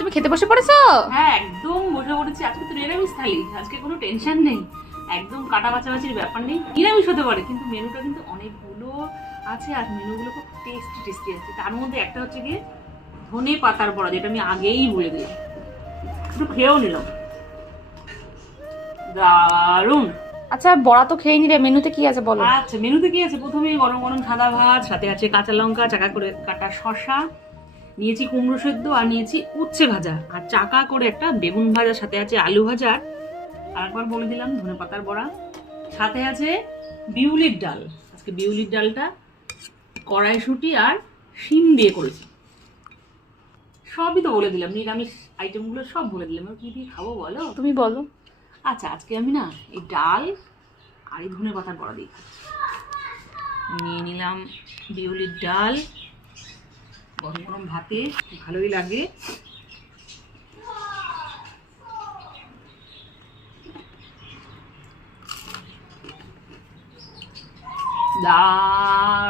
তুমি খেতে বসে পড়েছো? হ্যাঁ একদম বসে পড়েছি। আজকে তো নিরামিষ থালি, আজকে কোনো টেনশন নেই, একদম কাটা বাছাবাছির ব্যাপার নেই। নিরামিষ হতে পারে কিন্তু মেনুটা কিন্তু অনেকগুলো আছে, আর মেনুগুলো খুব টেস্টি টেস্টি আছে। তার মধ্যে একটা হচ্ছে গিয়ে ধনে পাতার বড়া, যেটা আমি আগেই বলে দিলাম, একটু খেয়েও নিলাম, দারুণ। আচ্ছা বড়া তো খেয়ে নিলে, মেনুতে কি আছে বলো। আচ্ছা মেনুতে কি আছে, প্রথমে গরম গরম সাদা ভাত, সাথে আছে কাঁচা লঙ্কা, চাকা করে কাটা শসা, নিয়েছি কুমড়ো সেদ্ধ, আর নিয়েছি উচ্ছে ভাজা, আর চাকা করে একটা বেগুন ভাজা, সাথে আছে আলু ভাজা, আর একবার বলে দিলাম ধনে পাতার বড়া, সাথে আছে বিউলির ডাল। আজকে বিউলির ডালটা কড়াইশুঁটি আর শিম দিয়ে করেছি। সবই তো বলে দিলাম, নিরামিষ আইটেমগুলো সব বলে দিলাম। এবার কি দিয়ে খাবো বলো? তুমি বলো। আচ্ছা আজকে আমি না এই ডাল আর এই ধনে পাতার বড়া দিয়ে খাচ্ছি। নিয়ে নিলাম বিউলির ডাল, গরম গরম ভাতে ভালোই লাগে। দারুণ।